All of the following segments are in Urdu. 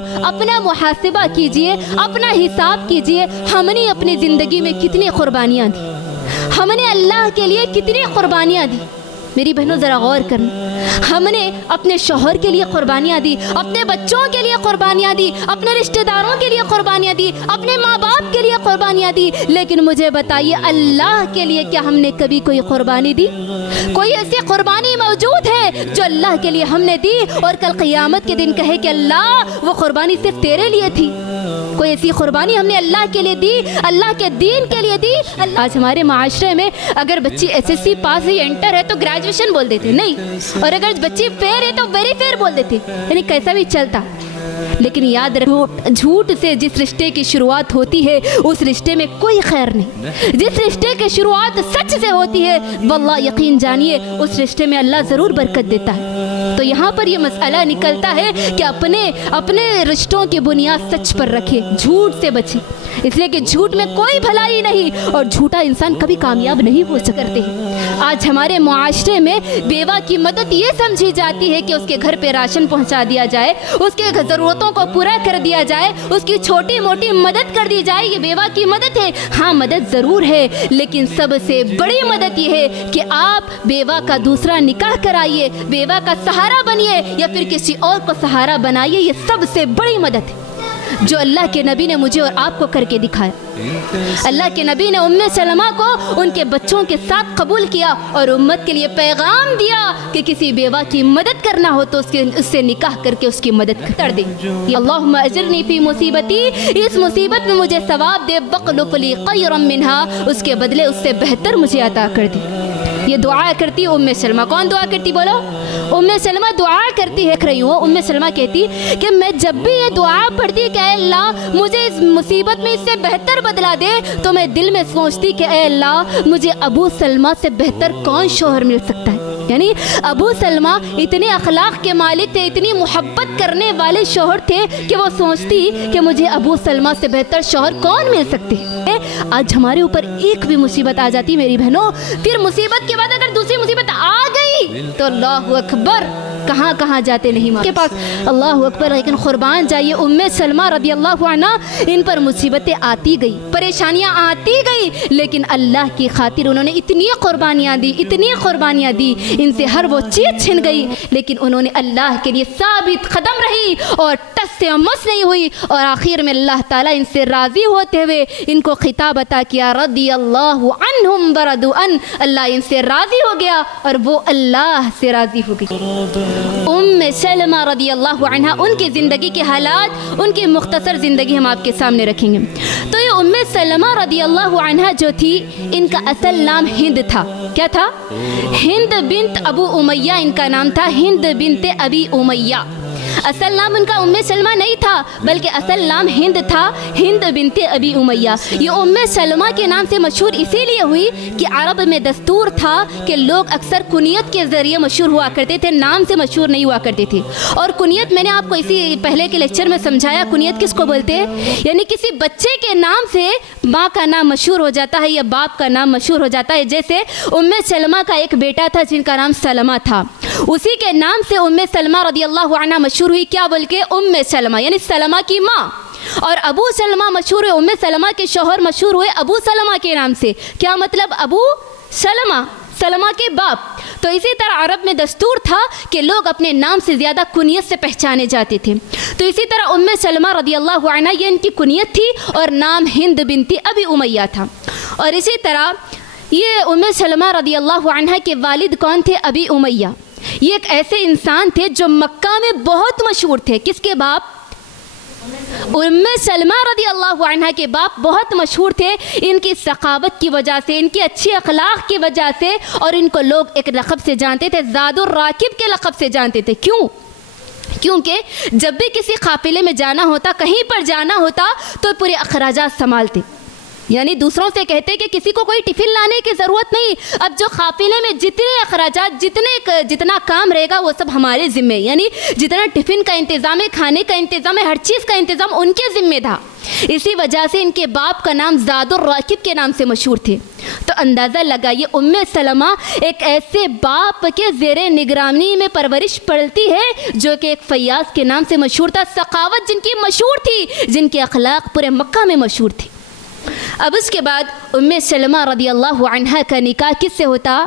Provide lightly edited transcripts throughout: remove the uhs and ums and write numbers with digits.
بہنوں اپنا محاسبہ کیجئے، اپنا حساب کیجئے، ہم نے اپنی زندگی میں کتنی قربانیاں دی، ہم نے اللہ کے لیے کتنی قربانیاں دی۔ میری بہنوں ذرا غور کرنا، ہم نے اپنے شوہر کے لیے قربانیاں دی، اپنے بچوں کے لیے قربانیاں دی، اپنے رشتہ داروں کے لیے قربانیاں دی، اپنے ماں باپ کے لیے قربانیاں دی، لیکن مجھے بتائیے اللہ کے لیے کیا ہم نے کبھی کوئی قربانی دی؟ کوئی ایسی قربانی موجود ہے جو اللہ کے لیے ہم نے دی اور کل قیامت کے دن کہے کہ اللہ وہ قربانی صرف تیرے لیے تھی؟ کوئی ایسی قربانی ہم نے اللہ کے لیے دی، اللہ کے دین کے لیے دی؟ آج ہمارے معاشرے میں اگر بچی ایس ایس سی پاس ہے، انٹر ہے تو گریجویشن بول دیتے نہیں، اور اگر بچی فیئر ہے تو ویری فیئر بول دیتے، یعنی کیسا بھی چلتا۔ لیکن یاد رکھو، جھوٹ سے جس رشتے کی شروعات ہوتی ہے اس رشتے میں کوئی خیر نہیں، جس رشتے کی شروعات سچ سے ہوتی ہے واللہ یقین جانیے اس رشتے میں اللہ ضرور برکت دیتا ہے۔ تو یہاں پر یہ مسئلہ نکلتا ہے کہ اپنے رشتوں کی بنیاد سچ پر رکھے، جھوٹ سے بچے، اس لیے کہ جھوٹ میں کوئی بھلائی نہیں اور جھوٹا انسان کبھی کامیاب نہیں ہو سکتے۔ آج ہمارے معاشرے میں بیوہ کی مدد یہ سمجھی جاتی ہے کہ اس کے گھر پہ راشن پہنچا دیا جائے، اس کے ضرورتوں کو پورا کر دیا جائے، اس کی چھوٹی موٹی مدد کر دی جائے، یہ بیوہ کی مدد ہے۔ ہاں مدد ضرور ہے، لیکن سب سے بڑی مدد یہ ہے کہ آپ بیوہ کا دوسرا نکاح کرائیے، بیوہ کا سہارا بنیے یا پھر کسی اور کو سہارا بنائیے، یہ سب سے بڑی مدد ہے جو اللہ کے نبی نے مجھے اور آپ کو کر کے دکھایا۔ اللہ کے نبی نے ام سلمہ کو ان کے بچوں کے ساتھ قبول کیا اور امت کے لیے پیغام دیا کہ کسی بیوہ کی مدد کرنا ہو تو اس سے نکاح کر کے اس کی مدد کر دے۔ اللہم اجرنی فی مصیبتی، اس مصیبت میں مجھے ثواب دے، واخلف لی خیرا منہا، اس کے بدلے اس سے بہتر مجھے عطا کر دے۔ یہ دعا کرتی ام سلمہ۔ کون دعا کرتی بولو؟ ام سلمہ دعا کرتی ہے۔ رہی ہوں ام سلمہ کہتی کہ میں جب بھی یہ دعا پڑھتی کہ اے اللہ مجھے اس مصیبت میں اس سے بہتر بدلا دے، تو میں دل میں سوچتی کہ اے اللہ مجھے ابو سلمہ سے بہتر کون شوہر مل سکتا ہے۔ یعنی ابو سلمہ اتنے اخلاق کے مالک تھے، اتنی محبت کرنے والے شوہر تھے کہ وہ سوچتی کہ مجھے ابو سلمہ سے بہتر شوہر کون مل سکتے ہیں۔ آج ہمارے اوپر ایک بھی مصیبت آ جاتی میری بہنوں، پھر مصیبت کے بعد اگر دوسری مصیبت آ گئی تو اللہ اکبر، کہاں کہاں جاتے نہیں ماں کے پاس، اللہ اکبر۔ لیکن قربان جائیے ام سلمہ رضی اللہ عنہا، ان پر مصیبتیں آتی گئی، پریشانیاں آتی گئی، لیکن اللہ کی خاطر انہوں نے اتنی قربانیاں دی، اتنی قربانیاں دی، ان سے ہر وہ چیز چھن گئی، لیکن انہوں نے اللہ کے لیے ثابت قدم رہی اور ٹس سے مس نہیں ہوئی، اور آخر میں اللہ تعالیٰ ان سے راضی ہوتے ہوئے ان کو خطاب عطا کیا، رضی اللہ عنہم ورضوا عنہ، اللہ ان سے راضی ہو گیا اور وہ اللہ سے راضی ہو گئی۔ ام سلمہ رضی اللہ عنہا، ان کی زندگی کے حالات، ان کی مختصر زندگی ہم آپ کے سامنے رکھیں گے۔ تو یہ ام سلمہ رضی اللہ عنہا جو تھی، ان کا اصل نام ہند تھا۔ کیا تھا؟ ہند بنت ابو امیہ ان کا نام تھا، ہند بنت ابی امیہ۔ اصل نام ان کا ام سلمہ نہیں تھا، بلکہ اصل نام ہند تھا، ہند بنت ابی امیہ۔ یہ ام سلمہ کے نام سے مشہور اسی لیے ہوئی کہ عرب میں دستور تھا کہ لوگ اکثر کنیت کے ذریعے مشہور ہوا کرتے تھے، نام سے مشہور نہیں ہوا کرتے تھے۔ اور کنیت میں نے آپ کو اسی پہلے کے لیکچر میں سمجھایا، کنیت کس کو بولتے ہیں؟ یعنی کسی بچے کے نام سے ماں کا نام مشہور ہو جاتا ہے یا باپ کا نام مشہور ہو جاتا ہے۔ جیسے ام سلمہ کا ایک بیٹا تھا جن کا نام سلمہ تھا، اسی کے نام سے ام سلمہ رضی اللہ عنہا مشہور ہوئی، کیا بول کے؟ ام سلمہ، یعنی سلمہ کی ماں۔ اور ابو سلمہ مشہور ہوئے، ام سلمہ کے شوہر مشہور ہوئے ابو سلمہ کے نام سے۔ کیا مطلب؟ ابو سلمہ، سلمہ کے باپ۔ تو اسی طرح عرب میں دستور تھا کہ لوگ اپنے نام سے زیادہ کنیت سے پہچانے جاتے تھے۔ تو اسی طرح ام سلمہ رضی اللہ عنہا یہ ان کی کنیت تھی اور نام ہند بنت ابی امیہ تھا۔ اور اسی طرح یہ ام سلمہ رضی اللہ عنہا کے والد کون تھے؟ ابی امیہ۔ یہ ایک ایسے انسان تھے جو مکہ میں بہت مشہور تھے۔ کس کے باپ؟ ام سلمہ رضی اللہ عنہ کے باپ بہت مشہور تھے، ان کی ثقافت کی وجہ سے، ان کی اچھی اخلاق کی وجہ سے، اور ان کو لوگ ایک لقب سے جانتے تھے، زاد الراکب کے لقب سے جانتے تھے۔ کیوں؟ کیونکہ جب بھی کسی قافلے میں جانا ہوتا، کہیں پر جانا ہوتا، تو پورے اخراجات سنبھالتے، یعنی دوسروں سے کہتے کہ کسی کو کوئی ٹفن لانے کی ضرورت نہیں، اب جو قافلے میں جتنے اخراجات جتنا کام رہے گا وہ سب ہمارے ذمے، یعنی جتنا ٹفن کا انتظام ہے، کھانے کا انتظام ہے، ہر چیز کا انتظام ان کے ذمے تھا۔ اسی وجہ سے ان کے باپ کا نام زاد الراکب کے نام سے مشہور تھے۔ تو اندازہ لگائیے ام سلمہ ایک ایسے باپ کے زیر نگرانی میں پرورش پڑتی ہے جو کہ ایک فیاض کے نام سے مشہور تھا، سخاوت جن کی مشہور تھی، جن کے اخلاق پورے مکہ میں مشہور تھی۔ اب اس کے بعد ام سلمہ رضی اللہ عنہا کا نکاح کس سے ہوتا؟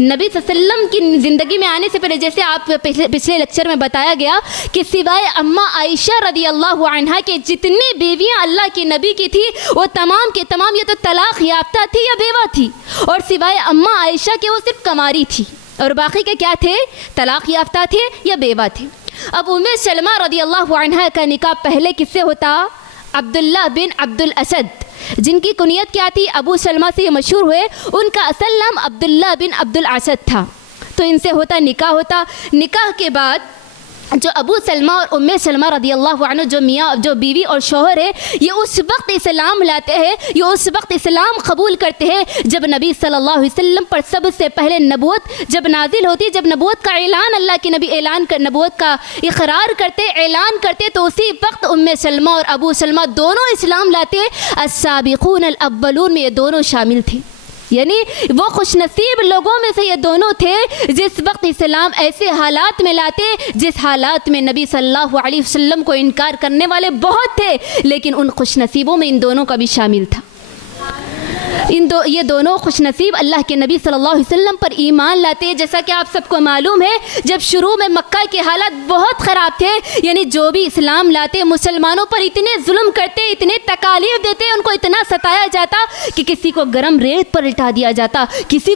نبی صلی اللہ علیہ وسلم کی زندگی میں آنے سے پہلے، جیسے آپ پچھلے لیکچر میں بتایا گیا کہ سوائے اماں عائشہ رضی اللہ عنہا کے جتنی بیویاں اللہ کے نبی کی تھی وہ تمام کے تمام یا تو طلاق یافتہ تھی یا بیوہ تھی، اور سوائے اماں عائشہ کے وہ صرف کنواری تھی، اور باقی کے کیا تھے؟ طلاق یافتہ تھے یا بیوہ تھے۔ اب ام سلمہ رضی اللہ عنہا کا نکاح پہلے کس سے ہوتا؟ عبداللہ بن عبد الاسد، جن کی کنیت کیا تھی؟ ابو سلمہ سے یہ مشہور ہوئے، ان کا اصل نام عبداللہ بن عبد الاسد تھا۔ تو ان سے نکاح ہوتا۔ نکاح کے بعد جو ابو سلمہ اور ام سلمہ رضی اللہ عنہ جو بیوی اور شوہر ہے، یہ اس وقت اسلام لاتے ہیں، یہ اس وقت اسلام قبول کرتے ہیں جب نبی صلی اللہ علیہ وسلم پر سب سے پہلے نبوت جب نازل ہوتی، جب نبوت کا اعلان اللہ کے نبی نبوت کا اقرار کرتے، اعلان کرتے، تو اسی وقت ام سلمہ اور ابو سلمہ دونوں اسلام لاتے۔ السابقون الاولون میں یہ دونوں شامل تھے، یعنی وہ خوش نصیب لوگوں میں سے یہ دونوں تھے جس وقت اسلام ایسے حالات میں لاتے جس حالات میں نبی صلی اللہ علیہ وسلم کو انکار کرنے والے بہت تھے، لیکن ان خوش نصیبوں میں ان دونوں کا بھی شامل تھا۔ یہ دونوں خوش نصیب اللہ کے نبی صلی اللہ علیہ وسلم پر ایمان لاتے۔ جیسا کہ آپ سب کو معلوم ہے، جب شروع میں مکہ کے حالات بہت خراب تھے، یعنی جو بھی اسلام لاتے مسلمانوں پر اتنے ظلم کرتے، اتنے تکالیف دیتے، ان کو اتنا ستایا جاتا کہ کسی کو گرم ریت پر لٹا دیا جاتا، کسی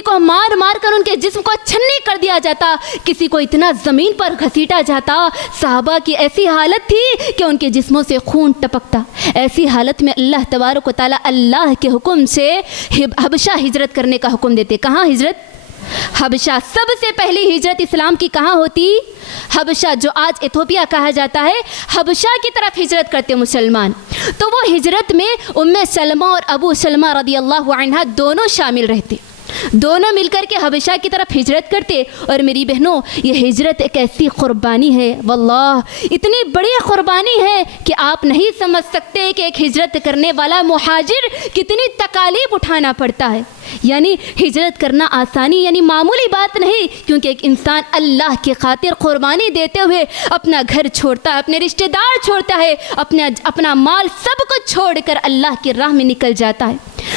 کو مار مار کر ان کے جسم کو چھنی کر دیا جاتا، کسی کو اتنا زمین پر گھسیٹا جاتا۔ صحابہ کی ایسی حالت تھی کہ ان کے جسموں سے خون ٹپکتا۔ ایسی حالت میں اللہ تبارک و تعالیٰ اللہ کے حکم سے حبشہ ہجرت کرنے کا حکم دیتے۔ کہاں ہجرت؟ حبشہ۔ سب سے پہلی ہجرت اسلام کی کہاں ہوتی؟ حبشہ، جو آج ایتھوپیا کہا جاتا ہے، حبشہ کی طرف ہجرت کرتے مسلمان۔ تو وہ ہجرت میں ام سلمہ اور ابو سلمہ رضی اللہ عنہ دونوں شامل رہتے، دونوں مل کر کے حبشہ کی طرف ہجرت کرتے۔ اور میری بہنوں، یہ ہجرت ایک ایسی قربانی ہے، واللہ اتنی بڑی قربانی ہے کہ آپ نہیں سمجھ سکتے کہ ایک ہجرت کرنے والا مہاجر کتنی تکالیف اٹھانا پڑتا ہے۔ یعنی ہجرت کرنا آسانی یعنی معمولی بات نہیں، کیونکہ ایک انسان اللہ کی خاطر قربانی دیتے ہوئے اپنا گھر چھوڑتا ہے، اپنے رشتہ دار چھوڑتا ہے، اپنا مال سب کچھ چھوڑ کر اللہ کی راہ میں نکل جاتا ہے،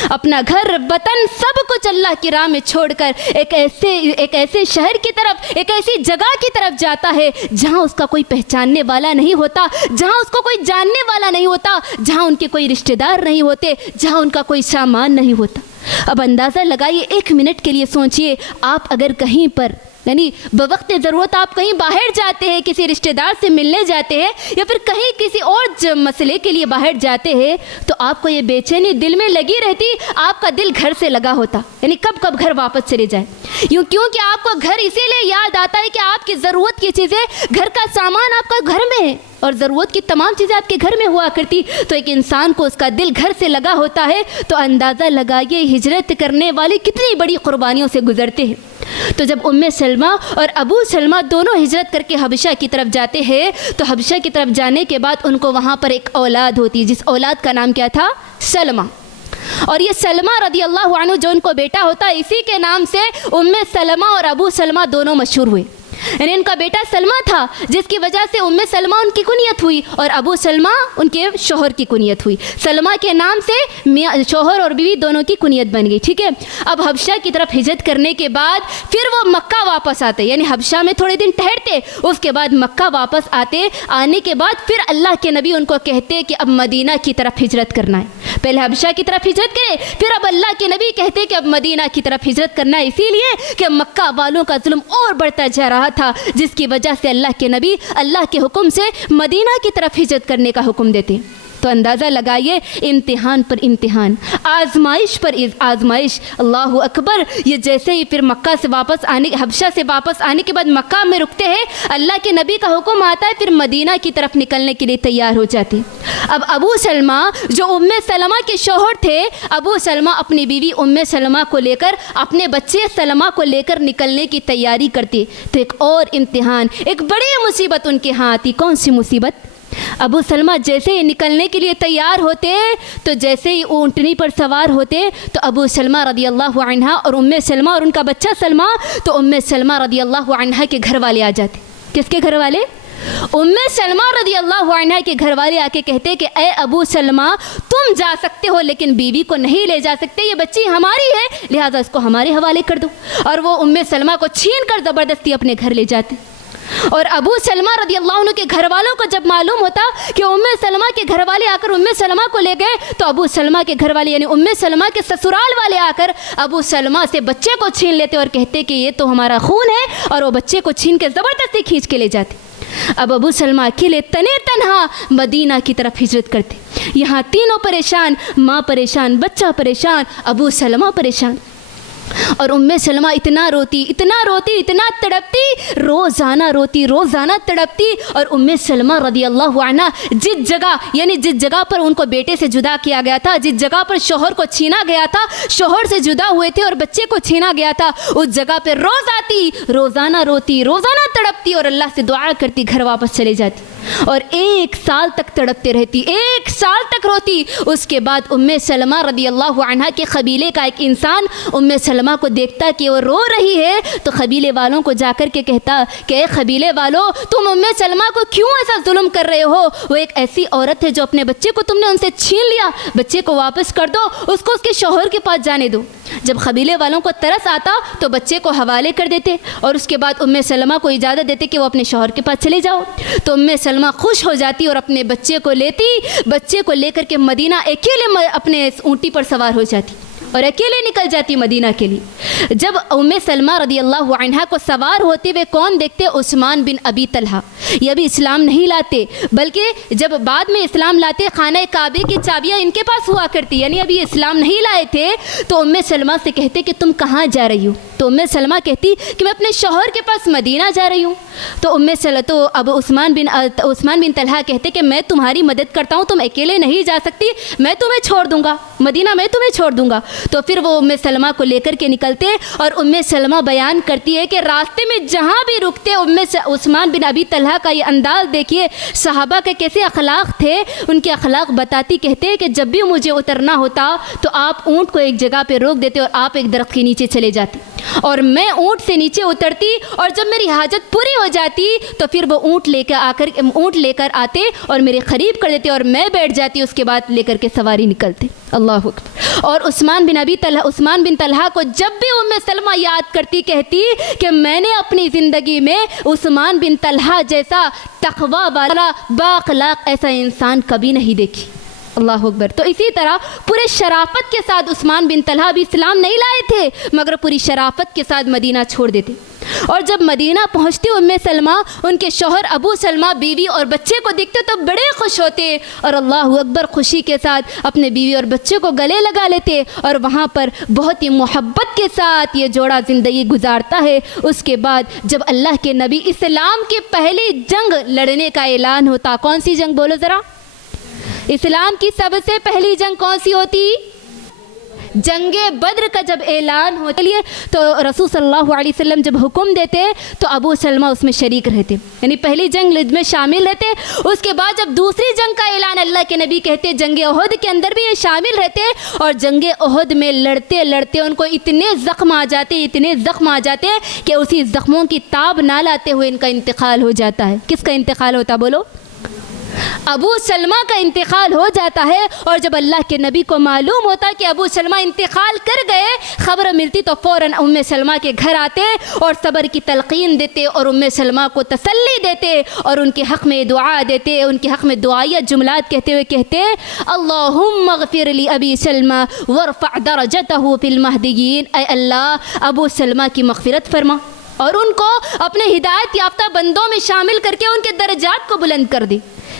اپنا گھر وطن سب کچھ اللہ کی راہ میں چھوڑ کر ایک ایسے شہر کی طرف، ایک ایسی جگہ کی طرف جاتا ہے جہاں اس کا کوئی پہچاننے والا نہیں ہوتا، جہاں اس کو کوئی جاننے والا نہیں ہوتا، جہاں ان کے کوئی رشتہ دار نہیں ہوتے، جہاں ان کا کوئی سامان نہیں ہوتا۔ اب اندازہ لگائیے، ایک منٹ کے لیے سوچئے، آپ اگر کہیں پر یعنی بوقت ضرورت آپ کہیں باہر جاتے ہیں، کسی رشتہ دار سے ملنے جاتے ہیں، یا پھر کہیں کسی اور مسئلے کے لیے باہر جاتے ہیں، تو آپ کو یہ بے چینی دل میں لگی رہتی، آپ کا دل گھر سے لگا ہوتا، یعنی کب گھر واپس چلے جائے، کیونکہ آپ کو گھر اسی لیے یاد آتا ہے کہ آپ کی ضرورت کی چیزیں، گھر کا سامان آپ کا گھر میں ہے، اور ضرورت کی تمام چیزیں آپ کے گھر میں ہوا کرتی، تو ایک انسان کو اس کا دل گھر سے لگا ہوتا ہے۔ تو اندازہ لگائیے ہجرت کرنے والے کتنی بڑی قربانیوں سے گزرتے ہیں۔ تو جب ام سلمہ اور ابو سلمہ دونوں ہجرت کر کے حبشہ کی طرف جاتے ہیں، تو حبشہ کی طرف جانے کے بعد ان کو وہاں پر ایک اولاد ہوتی، جس اولاد کا نام کیا تھا؟ سلمہ۔ اور یہ سلمہ رضی اللہ عنہ جو ان کو بیٹا ہوتا، اسی کے نام سے ام سلمہ اور ابو سلمہ دونوں مشہور ہوئے، یعنی ان کا بیٹا سلمہ تھا، جس کی وجہ سے ام سلمہ ان کی کنیت ہوئی، اور ابو سلمہ ان کے شوہر کی کنیت ہوئی۔ سلمہ کے نام سے شوہر اور بیوی دونوں کی کنیت بن گئی، ٹھیک ہے۔ اب حبشہ کی طرف ہجرت کرنے کے بعد پھر وہ مکہ واپس آتے، یعنی حبشہ میں تھوڑے دن ٹھہرتے، اس کے بعد مکہ واپس آتے۔ آنے کے بعد پھر اللہ کے نبی ان کو کہتے کہ اب مدینہ کی طرف ہجرت کرنا ہے۔ پہلے حبشہ کی طرف ہجرت کرے، پھر اب اللہ کے نبی کہتے کہ اب مدینہ کی طرف ہجرت کرنا ہے، اسی لیے کہ مکہ والوں کا ظلم اور بڑھتا جا رہا تھا، جس کی وجہ سے اللہ کے نبی اللہ کے حکم سے مدینہ کی طرف ہجرت کرنے کا حکم دیتے۔ تو اندازہ لگائیے امتحان پر امتحان، آزمائش پر آزمائش، اللہ اکبر۔ یہ جیسے ہی پھر مکہ سے واپس آنے، حبشہ سے واپس آنے کے بعد مکہ میں رکتے ہیں، اللہ کے نبی کا حکم آتا ہے، پھر مدینہ کی طرف نکلنے کے لیے تیار ہو جاتے۔ اب ابو سلمہ جو ام سلمہ کے شوہر تھے، ابو سلمہ اپنی بیوی ام سلمہ کو لے کر، اپنے بچے سلمہ کو لے کر نکلنے کی تیاری کرتے، تو ایک اور امتحان، ایک بڑی مصیبت ان کے ہاں آتی۔ کون سی مصیبت؟ ابو سلمہ جیسے ہی نکلنے کے لیے تیار ہوتے، تو جیسے ہی اونٹنی پر سوار ہوتے، تو ابو سلمہ رضی اللہ عنہ اور ام سلمہ اور ان کا بچہ سلمہ، تو ام سلمہ رضی اللہ عنہ کے گھر والے آ جاتے۔ کس کے گھر والے؟ ام سلمہ رضی اللہ عنہ کے گھر والے آ کے کہتے کہ اے ابو سلمہ، تم جا سکتے ہو لیکن بیوی کو نہیں لے جا سکتے، یہ بچی ہماری ہے، لہٰذا اس کو ہمارے حوالے کر دو۔ اور وہ ام سلمہ کو چھین کر زبردستی اپنے گھر لے جاتے۔ اور ابو سلمہ رضی اللہ عنہ کے گھر والوں کو جب معلوم ہوتا کہ ام سلمہ کے گھر والے آ کر ام سلمہ کو لے گئے، تو ابو سلمہ کے گھر والے یعنی ام سلمہ کے سسرال والے آ کر ابو سلمہ سے بچے کو چھین لیتے اور کہتے کہ یہ تو ہمارا خون ہے، اور وہ بچے کو چھین کے زبردستی کھینچ کے لے جاتے۔ اب ابو سلمہ اکیلے تنے تنہا مدینہ کی طرف ہجرت کرتے۔ یہاں تینوں پریشان، ماں پریشان، بچہ پریشان، ابو سلمہ پریشان۔ اور ام سلمہ اتنا روتی، اتنا تڑپتی، روزانہ تڑپتی۔ اور ام سلمہ رضی اللہ عنہ جس جگہ پر ان کو بیٹے سے جدا کیا گیا تھا، جس جگہ پر شوہر کو چھینا گیا تھا، شوہر سے جدا ہوئے تھے اور بچے کو چھینا گیا تھا، اس جگہ پہ روز آتی، روزانہ روتی، روزانہ تڑپتی اور اللہ سے دعا کرتی، گھر واپس چلے جاتی۔ اور 1 سال تک تڑپتے رہتی، 1 سال تک روتی۔ اس کے بعد ام سلمہ رضی اللہ عنہ کے قبیلے کا ایک انسان ام سلمہ کو دیکھتا کہ وہ رو رہی ہے، تو قبیلے والوں کو جا کر کے کہتا کہ اے قبیلے والوں، تم ام سلمہ کو کیوں ایسا ظلم کر رہے ہو؟ وہ ایک ایسی عورت ہے جو اپنے بچے کو تم نے ان سے چھین لیا، بچے کو واپس کر دو، اس کو اس کے شوہر کے پاس جانے دو۔ جب قبیلے والوں کو ترس آتا تو بچے کو حوالے کر دیتے، اور اس کے بعد ام سلمہ کو اجازت دیتے کہ وہ اپنے شوہر کے پاس چلے جاؤ۔ تو ام سلمہ خوش ہو جاتی اور اپنے بچے کو لیتی، بچے کو لے کر کے مدینہ اکیلے اپنے اونٹی پر سوار ہو جاتی اور اکیلے نکل جاتی مدینہ کے لیے۔ جب ام سلمہ رضی اللہ عنہ کو سوار ہوتے ہوئے کون دیکھتے؟ عثمان بن ابی طلحہ۔ یہ ابھی اسلام نہیں لاتے، بلکہ جب بعد میں اسلام لاتے، خانہ کعبے کی چابیاں ان کے پاس ہوا کرتی، یعنی ابھی اسلام نہیں لائے تھے۔ تو ام سلمہ سے کہتے کہ تم کہاں جا رہی ہو؟ تو ام سلمہ کہتی کہ میں اپنے شوہر کے پاس مدینہ جا رہی ہوں۔ تو اب عثمان بن طلحہ کہتے کہ میں تمہاری مدد کرتا ہوں، تم اکیلے نہیں جا سکتی، میں تمہیں چھوڑ دوں گا مدینہ، میں تمہیں چھوڑ دوں گا۔ تو پھر وہ ام سلمہ کو لے کر کے نکلتے، اور ام سلمہ بیان کرتی ہے کہ راستے میں جہاں بھی رکتے، عثمان بن ابی طلحہ کا یہ انداز دیکھیے، صحابہ کے کیسے اخلاق تھے، ان کے اخلاق بتاتی، کہتے کہ جب بھی مجھے اترنا ہوتا تو آپ اونٹ کو ایک جگہ پہ روک دیتے اور آپ ایک درخت کے نیچے چلے جاتے، اور میں اونٹ سے نیچے اترتی، اور جب میری حاجت پوری ہو جاتی تو پھر وہ اونٹ لے کر آتے اور میرے قریب کر دیتے، اور میں بیٹھ جاتی، اس کے بعد لے کر کے سواری نکلتے۔ اللہ اکبر۔ اور عثمان بن طلحہ کو جب بھی ام سلمہ یاد کرتی، کہتی کہ میں نے اپنی زندگی میں عثمان بن طلحہ جیسا تقوی والا بااخلاق ایسا انسان کبھی نہیں دیکھی۔ اللہ اکبر۔ تو اسی طرح پورے شرافت کے ساتھ عثمان بن طلحہ بھی اسلام نہیں لائے تھے، مگر پوری شرافت کے ساتھ مدینہ چھوڑ دیتے۔ اور جب مدینہ پہنچتی ام سلمہ، ان کے شوہر ابو سلمہ بیوی اور بچے کو دیکھتے تو بڑے خوش ہوتے، اور اللہ اکبر خوشی کے ساتھ اپنے بیوی اور بچے کو گلے لگا لیتے، اور وہاں پر بہت ہی محبت کے ساتھ یہ جوڑا زندگی گزارتا ہے۔ اس کے بعد جب اللہ کے نبی اسلام کی پہلی جنگ لڑنے کا اعلان ہوتا، کون سی جنگ بولو ذرا؟ اسلام کی سب سے پہلی جنگ کون سی ہوتی؟ جنگ بدر کا جب اعلان ہوتا ہے تو رسول صلی اللہ علیہ وسلم جب حکم دیتے تو ابو سلمہ اس میں شریک رہتے، یعنی پہلی جنگ میں شامل رہتے۔ اس کے بعد جب دوسری جنگ کا اعلان اللہ کے نبی کہتے، جنگ احد کے اندر بھی یہ شامل رہتے، اور جنگ احد میں لڑتے لڑتے ان کو اتنے زخم آ جاتے کہ اسی زخموں کی تاب نہ لاتے ہوئے ان کا انتقال ہو جاتا ہے۔ کس کا انتقال ہوتا بولو؟ ابو سلمہ کا انتقال ہو جاتا ہے۔ اور جب اللہ کے نبی کو معلوم ہوتا کہ ابو سلمہ انتقال کر گئے، خبر ملتی تو فوراً ام سلمہ کے گھر آتے اور صبر کی تلقین دیتے اور ام سلمہ کو تسلی دیتے اور ان کے حق میں دعا دیتے، ان کے حق میں دعائیہ جملات کہتے ہوئے کہتے، اللہم اغفر لی ابی سلمہ وارفع درجتہ فی المہدیین، اے اللہ ابو سلمہ کی مغفرت فرما اور ان کو اپنے ہدایت یافتہ بندوں میں شامل کر کے ان کے درجات کو بلند کر دے۔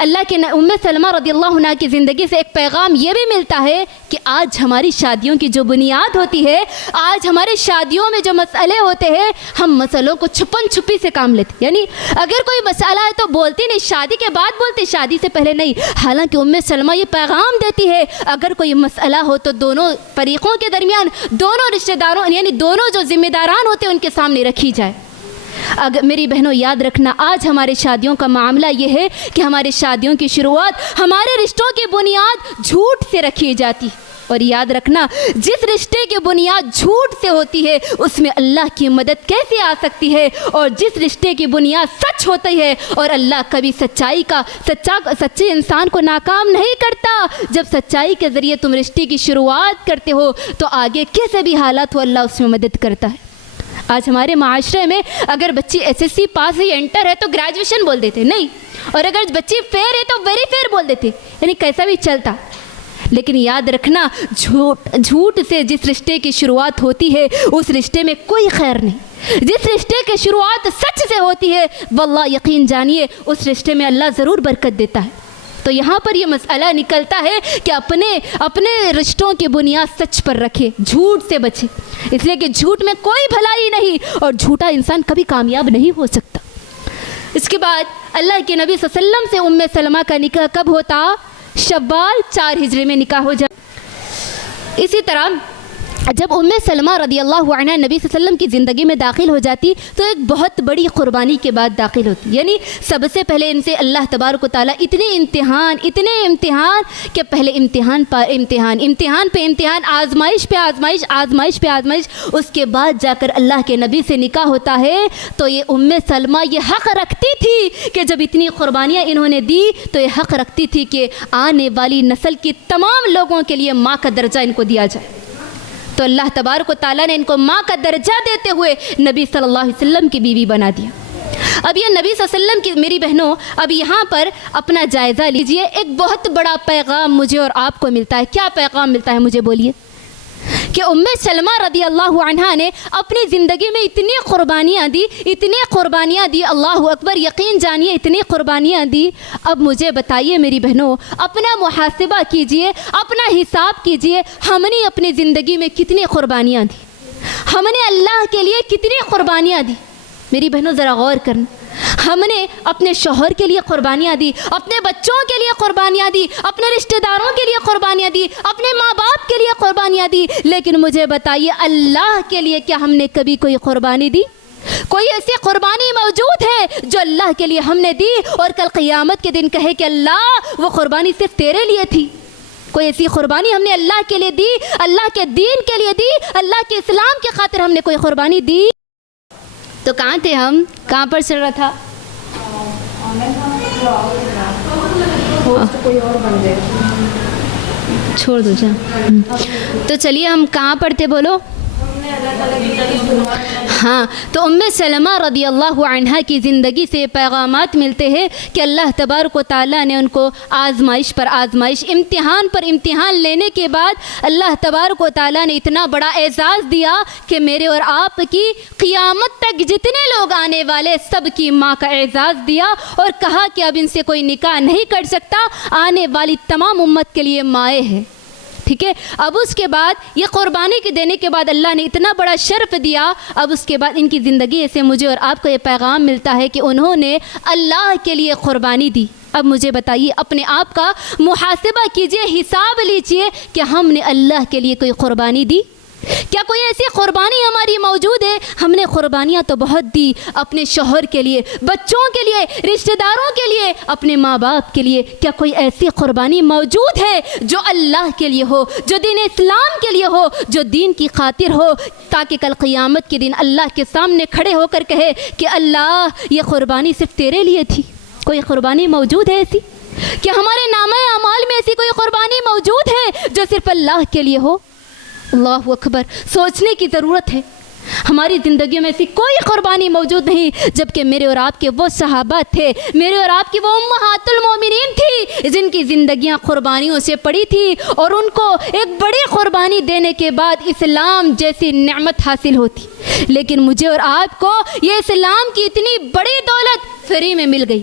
اللہ کے ام سلمہ رضی اللہ عنہ کی زندگی سے ایک پیغام یہ بھی ملتا ہے کہ آج ہماری شادیوں کی جو بنیاد ہوتی ہے، آج ہماری شادیوں میں جو مسئلے ہوتے ہیں، ہم مسئلوں کو چھپن چھپی سے کام لیتے، یعنی اگر کوئی مسئلہ ہے تو بولتی نہیں، شادی کے بعد بولتی، شادی سے پہلے نہیں۔ حالانکہ ام سلمہ یہ پیغام دیتی ہے اگر کوئی مسئلہ ہو تو دونوں فریقوں کے درمیان، دونوں رشتہ داروں یعنی دونوں جو ذمہ داران ہوتے ہیں ان کے سامنے رکھی جائے۔ اگر میری بہنوں یاد رکھنا، آج ہمارے شادیوں کا معاملہ یہ ہے کہ ہمارے شادیوں کی شروعات، ہمارے رشتوں کی بنیاد جھوٹ سے رکھی جاتی، اور یاد رکھنا جس رشتے کی بنیاد جھوٹ سے ہوتی ہے اس میں اللہ کی مدد کیسے آ سکتی ہے، اور جس رشتے کی بنیاد سچ ہوتی ہے، اور اللہ کبھی سچے انسان کو ناکام نہیں کرتا۔ جب سچائی کے ذریعے تم رشتے کی شروعات کرتے ہو تو آگے کیسے بھی حالات ہو اللہ اس میں مدد کرتا ہے۔ آج ہمارے معاشرے میں اگر بچی ایس ایس سی پاس ہے، انٹر ہے تو گریجویشن بول دیتے نہیں، اور اگر بچی فیئر ہے تو ویری فیئر بول دیتے، یعنی کیسا بھی چلتا۔ لیکن یاد رکھنا جھوٹ سے جس رشتے کی شروعات ہوتی ہے اس رشتے میں کوئی خیر نہیں۔ جس رشتے کی شروعات سچ سے ہوتی ہے واللہ یقین جانیے اس رشتے میں اللہ ضرور برکت دیتا ہے۔ تو یہاں پر یہ مسئلہ نکلتا ہے کہ اپنے رشتوں کی بنیاد سچ پر رکھے، جھوٹ سے بچے، اس لیے کہ جھوٹ میں کوئی بھلائی نہیں، اور جھوٹا انسان کبھی کامیاب نہیں ہو سکتا۔ اس کے بعد اللہ کے نبی صلی اللہ علیہ وسلم سے ام سلمہ کا نکاح کب ہوتا؟ شوال 4 ہجری میں نکاح ہو جاتا۔ اسی طرح جب ام سلمہ رضی اللہ عنہ نبی صلی اللہ علیہ وسلم کی زندگی میں داخل ہو جاتی تو ایک بہت بڑی قربانی کے بعد داخل ہوتی، یعنی سب سے پہلے ان سے اللہ تبارک و تعالیٰ اتنے امتحان کہ پہلے امتحان پہ امتحان، آزمائش پہ آزمائش، اس کے بعد جا کر اللہ کے نبی سے نکاح ہوتا ہے۔ تو یہ ام سلمہ یہ حق رکھتی تھی کہ جب اتنی قربانیاں انہوں نے دی تو یہ حق رکھتی تھی کہ آنے والی نسل کی تمام لوگوں کے لیے ماں کا درجہ ان کو دیا جائے۔ تو اللہ تبارک و تعالیٰ نے ان کو ماں کا درجہ دیتے ہوئے نبی صلی اللہ علیہ وسلم کی بیوی بنا دیا۔ اب یہ نبی صلی اللہ علیہ وسلم کی، میری بہنوں اب یہاں پر اپنا جائزہ لیجئے، ایک بہت بڑا پیغام مجھے اور آپ کو ملتا ہے۔ کیا پیغام ملتا ہے مجھے بولیے؟ کہ ام سلمہ رضی اللہ عنہا نے اپنی زندگی میں اتنی قربانیاں دی، اللہ اکبر، یقین جانیے اتنی قربانیاں دی۔ اب مجھے بتائیے میری بہنوں، اپنا محاسبہ کیجئے، اپنا حساب کیجئے، ہم نے اپنی زندگی میں کتنی قربانیاں دی، ہم نے اللہ کے لیے کتنی قربانیاں دی۔ میری بہنوں ذرا غور کرنا، ہم نے اپنے شوہر کے لیے قربانیاں دی، اپنے بچوں کے لیے قربانیاں دی، اپنے رشتہ داروں کے لیے قربانیاں دی، اپنے ماں باپ کے لیے قربانیاں دی، لیکن مجھے بتائیے اللہ کے لیے کیا ہم نے کبھی کوئی قربانی دی؟ کوئی ایسی قربانی موجود ہے جو اللہ کے لیے ہم نے دی اور کل قیامت کے دن کہے کہ اللہ وہ قربانی صرف تیرے لیے تھی؟ کوئی ایسی قربانی ہم نے اللہ کے لیے دی، اللہ کے دین کے لیے دی، اللہ کے اسلام کی خاطر ہم نے کوئی قربانی دی؟ تو کہاں تھے ہم؟ کہاں پر چل رہا تھا؟ چھوڑ دو جا۔ تو چلیے ہم کہاں پر تھے بولو؟ ہاں، تو ام سلمہ رضی اللہ عنہا کی زندگی سے پیغامات ملتے ہیں کہ اللہ تبارک و تعالیٰ نے ان کو آزمائش پر آزمائش، امتحان پر امتحان لینے کے بعد اللہ تبارک و تعالیٰ نے اتنا بڑا اعزاز دیا کہ میرے اور آپ کی قیامت تک جتنے لوگ آنے والے سب کی ماں کا اعزاز دیا، اور کہا کہ اب ان سے کوئی نکاح نہیں کر سکتا، آنے والی تمام امت کے لیے مائیں ہے۔ ٹھیک ہے، اب اس کے بعد یہ قربانی کے دینے کے بعد اللہ نے اتنا بڑا شرف دیا، اب اس کے بعد ان کی زندگی سے مجھے اور آپ کو یہ پیغام ملتا ہے کہ انہوں نے اللہ کے لیے قربانی دی۔ اب مجھے بتائیے، اپنے آپ کا محاسبہ کیجئے، حساب لیجئے کہ ہم نے اللہ کے لیے کوئی قربانی دی؟ کیا کوئی ایسی قربانی ہماری موجود ہے؟ ہم نے قربانیاں تو بہت دی، اپنے شوہر کے لیے، بچوں کے لیے، رشتہ داروں کے لیے، اپنے ماں باپ کے لیے۔ کیا کوئی ایسی قربانی موجود ہے جو اللہ کے لیے ہو، جو دین اسلام کے لیے ہو، جو دین کی خاطر ہو، تاکہ کل قیامت کے دن اللہ کے سامنے کھڑے ہو کر کہے کہ اللہ یہ قربانی صرف تیرے لیے تھی؟ کوئی قربانی موجود ہے ایسی؟ کیا ہمارے نامہ اعمال میں ایسی کوئی قربانی موجود ہے جو صرف اللہ کے لیے ہو؟ اللہ اکبر، سوچنے کی ضرورت ہے۔ ہماری زندگی میں ایسی کوئی قربانی موجود نہیں، جبکہ میرے اور آپ کے وہ صحابہ تھے، میرے اور آپ کی وہ امہات المومنین تھی جن کی زندگیاں قربانیوں سے پڑی تھی، اور ان کو ایک بڑی قربانی دینے کے بعد اسلام جیسی نعمت حاصل ہوتی۔ لیکن مجھے اور آپ کو یہ اسلام کی اتنی بڑی دولت فری میں مل گئی،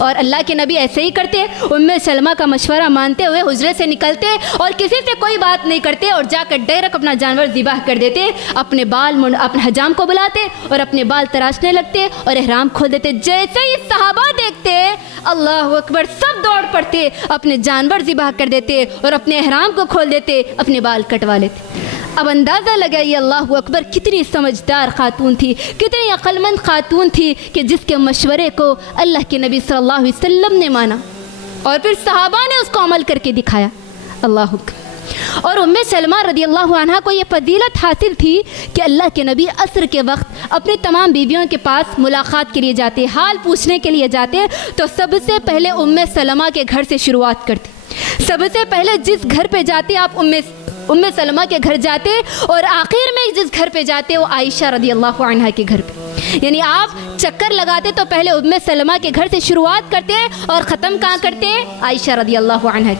اور اللہ کے نبی ایسے ہی کرتے، ام سلمہ کا مشورہ مانتے ہوئے حجرے سے نکلتے اور کسی سے کوئی بات نہیں کرتے اور جا کر ڈائریکٹ اپنا جانور ذبح کر دیتے، اپنے اپنے حجام کو بلاتے اور اپنے بال تراشنے لگتے اور احرام کھول دیتے۔ جیسے ہی صحابہ دیکھتے اللہ اکبر سب دوڑ پڑتے، اپنے جانور ذبح کر دیتے اور اپنے احرام کو کھول دیتے، اپنے بال کٹوا لیتے۔ اب اندازہ لگائیے اللہ اکبر کتنی سمجھدار خاتون تھی، کتنی عقل مند خاتون تھی کہ جس کے مشورے کو اللہ کے نبی صلی اللہ علیہ وسلم نے مانا اور پھر صحابہ نے اس کو عمل کر کے دکھایا۔ اللہ اکبر۔ اور ام سلمہ رضی اللہ عنہ کو یہ فضیلت حاصل تھی کہ اللہ کے نبی عصر کے وقت اپنی تمام بیویوں کے پاس ملاقات کے لیے جاتے، حال پوچھنے کے لیے جاتے تو سب سے پہلے ام سلمہ کے گھر سے شروعات کرتے۔ سب سے پہلے جس گھر پہ جاتے آپ ام سلمہ کے گھر جاتے اور آخر میں جس گھر پہ جاتے وہ عائشہ رضی اللہ عنہ کے گھر پہ، یعنی آپ چکر لگاتے تو پہلے ام سلمہ کے گھر سے شروعات کرتے اور ختم کہاں کرتے؟ عائشہ رضی اللہ عنہ۔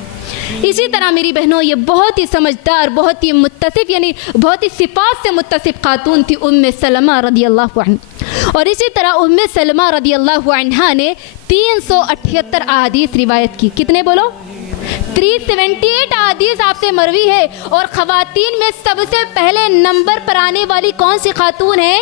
اسی طرح میری بہنوں یہ بہت ہی سمجھدار، بہت ہی متصف، یعنی بہت ہی صفات سے متصف خاتون تھی ام سلمہ رضی اللہ عنہ۔ اور اسی طرح ام سلمہ رضی اللہ عنہ نے 378 احادیث روایت کی۔ کتنے بولو؟ 378 احادیث آپ سے مروی ہے۔ اور خواتین میں سب سے پہلے نمبر پر آنے والی کون سی خاتون ہے؟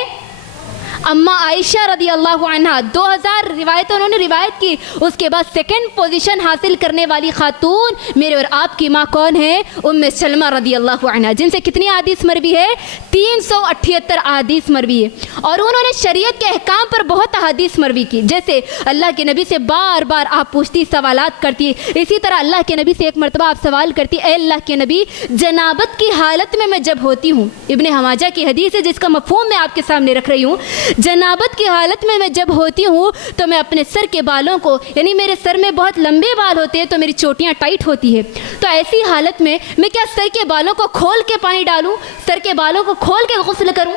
اما عائشہ رضی اللہ عنہ، 2000 روایتیں انہوں نے روایت کی۔ اس کے بعد سیکنڈ پوزیشن حاصل کرنے والی خاتون میرے اور آپ کی ماں کون ہے؟ ام سلمہ رضی اللہ عنہ، جن سے کتنی احادیث مروی ہے؟ 378 احادیث مروی ہے۔ اور انہوں نے شریعت کے احکام پر بہت احادیث مروی کی، جیسے اللہ کے نبی سے بار بار آپ پوچھتی، سوالات کرتی۔ اسی طرح اللہ کے نبی سے ایک مرتبہ آپ سوال کرتی، اے اللہ کے نبی جنابت کی حالت میں جب ہوتی ہوں، ابن حماجہ کی حدیث ہے جس کا مفہوم میں آپ کے سامنے رکھ رہی ہوں، جنابت کی حالت میں جب ہوتی ہوں تو میں اپنے سر کے بالوں کو، یعنی میرے سر میں بہت لمبے بال ہوتے ہیں تو میری چوٹیاں ٹائٹ ہوتی ہے، تو ایسی حالت میں کیا سر کے بالوں کو کھول کے پانی ڈالوں، سر کے بالوں کو کھول کے غسل کروں؟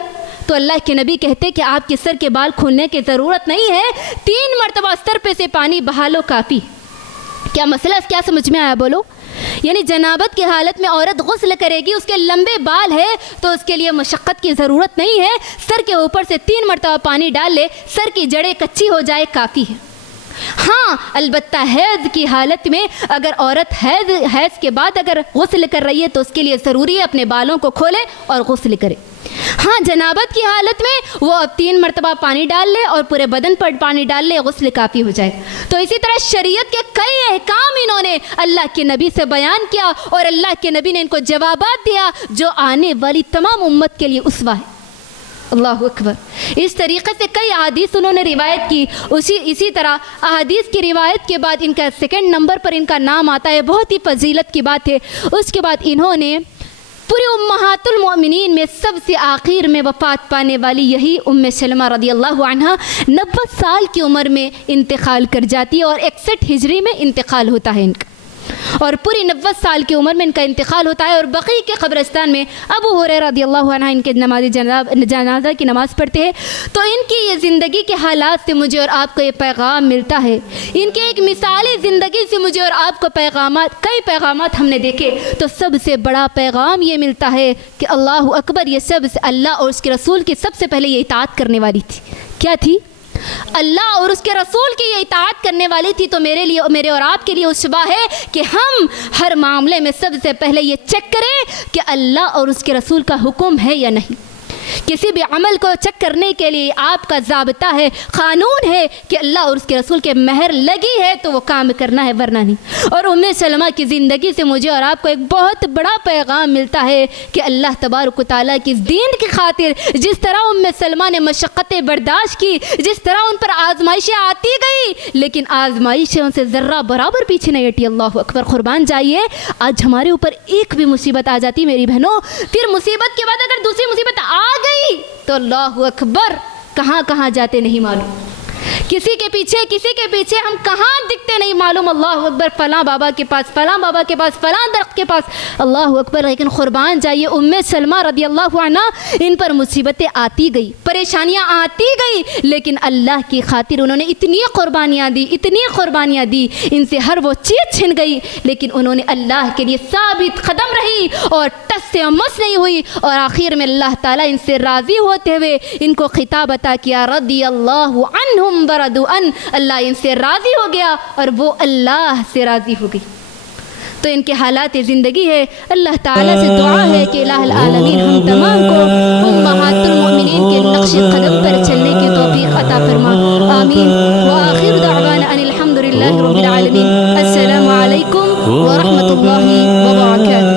تو اللہ کے نبی کہتے کہ آپ کے سر کے بال کھولنے کی ضرورت نہیں ہے، 3 مرتبہ سر پہ سے پانی بہا لو کافی۔ کیا مسئلہ کیا سمجھ میں آیا بولو؟ یعنی جنابت کی حالت میں عورت غسل کرے گی، اس کے لمبے بال ہے تو اس کے لیے مشقت کی ضرورت نہیں ہے، سر کے اوپر سے 3 مرتبہ پانی ڈال لے، سر کی جڑیں کچی ہو جائے کافی ہے۔ ہاں البتہ حیض کی حالت میں اگر عورت حیض کے بعد اگر غسل کر رہی ہے تو اس کے لیے ضروری ہے اپنے بالوں کو کھولے اور غسل کرے۔ ہاں جنابت کی حالت میں وہ 3 مرتبہ پانی ڈال لے اور پورے بدن پر پانی ڈال لے، غسل کافی ہو جائے۔ تو اسی طرح شریعت کے کئی احکام انہوں نے اللہ کے نبی سے بیان کیا اور اللہ کے نبی نے ان کو جوابات دیا جو آنے والی تمام امت کے لیے اسوہ ہے۔ اللہ اکبر۔ اس طریقے سے کئی احادیث انہوں نے روایت کی۔ اسی طرح احادیث کی روایت کے بعد ان کا سیکنڈ نمبر پر ان کا نام آتا ہے، بہت ہی فضیلت کی بات ہے۔ اس کے بعد انہوں نے پورے امہات المؤمنین میں سب سے آخر میں وفات پانے والی یہی ام سلمہ رضی اللہ عنہ 90 سال کی عمر میں انتقال کر جاتی ہے اور 61 ہجری میں انتقال ہوتا ہے ان کا، اور پوری 90 سال کی عمر میں ان کا انتقال ہوتا ہے۔ اور بقیع کے قبرستان میں ابو ہریرہ رضی اللہ عنہ ان کے جنازہ کی نماز پڑھتے ہیں۔ تو ان کی یہ زندگی کے حالات سے مجھے اور آپ کو یہ پیغام ملتا ہے، ان کے ایک مثالی زندگی سے مجھے اور آپ کو کئی پیغامات ہم نے دیکھے، تو سب سے بڑا پیغام یہ ملتا ہے کہ اللہ اکبر، یہ سب سے اللہ اور اس کے رسول کی سب سے پہلے یہ اطاعت کرنے والی تھی۔ کیا تھی؟ اللہ اور اس کے رسول کی یہ اطاعت کرنے والی تھی۔ تو میرے اور آپ کے لیے اسوہ ہے کہ ہم ہر معاملے میں سب سے پہلے یہ چیک کریں کہ اللہ اور اس کے رسول کا حکم ہے یا نہیں۔ کسی بھی عمل کو چیک کرنے کے لیے آپ کا ضابطہ ہے، قانون ہے کہ اللہ اور اس کے رسول کے مہر لگی ہے تو وہ کام کرنا ہے، ورنہ نہیں۔ اور ام سلمہ کی زندگی سے مجھے اور آپ کو ایک بہت بڑا پیغام ملتا ہے کہ اللہ تبارک و تعالیٰ کی دین کی خاطر جس طرح ام سلمہ نے مشقتیں برداشت کی، جس طرح ان پر آزمائشیں آتی گئی، لیکن آزمائشیں ان سے ذرہ برابر پیچھے نہیں ہٹی۔ اللہ اکبر، قربان جائیے۔ آج ہمارے اوپر ایک بھی مصیبت آ جاتی میری بہنوں، پھر مصیبت کے بعد اگر دوسری مصیبت آ گئی تو اللہ اکبر کہاں کہاں جاتے نہیں معلوم، کسی کے پیچھے ہم کہاں دکھتے نہیں معلوم۔ اللہ اکبر، فلاں بابا کے پاس، فلاں بابا کے پاس، فلاں درخت کے پاس، اللہ اکبر۔ لیکن قربان جائیے ام سلمہ رضی اللہ عنہ، ان پر مصیبتیں آتی گئی، پریشانیاں آتی گئی، لیکن اللہ کی خاطر انہوں نے اتنی قربانیاں دی، ان سے ہر وہ چیز چھن گئی، لیکن انہوں نے اللہ کے لیے ثابت قدم رہی اور ٹس سے مس نہیں ہوئی، اور آخر میں اللہ تعالیٰ ان سے راضی ہوتے ہوئے ان کو خطاب عطا کیا، رضی اللہ عنہم ہم برضوا عنہ، اللہ ان سے راضی ہو گیا اور وہ اللہ سے راضی ہو گئی۔ تو ان کے حالات زندگی ہے۔ اللہ تعالیٰ سے دعا ہے کہ الہ العالمین ہم تمام کو امہات المؤمنین کے نقش قدم پر چلنے کی توفیق عطا فرما، آمین۔ وآخر دعوانا ان الحمد للہ رب العالمین۔ السلام علیکم ورحمۃ اللہ وبرکاتہ۔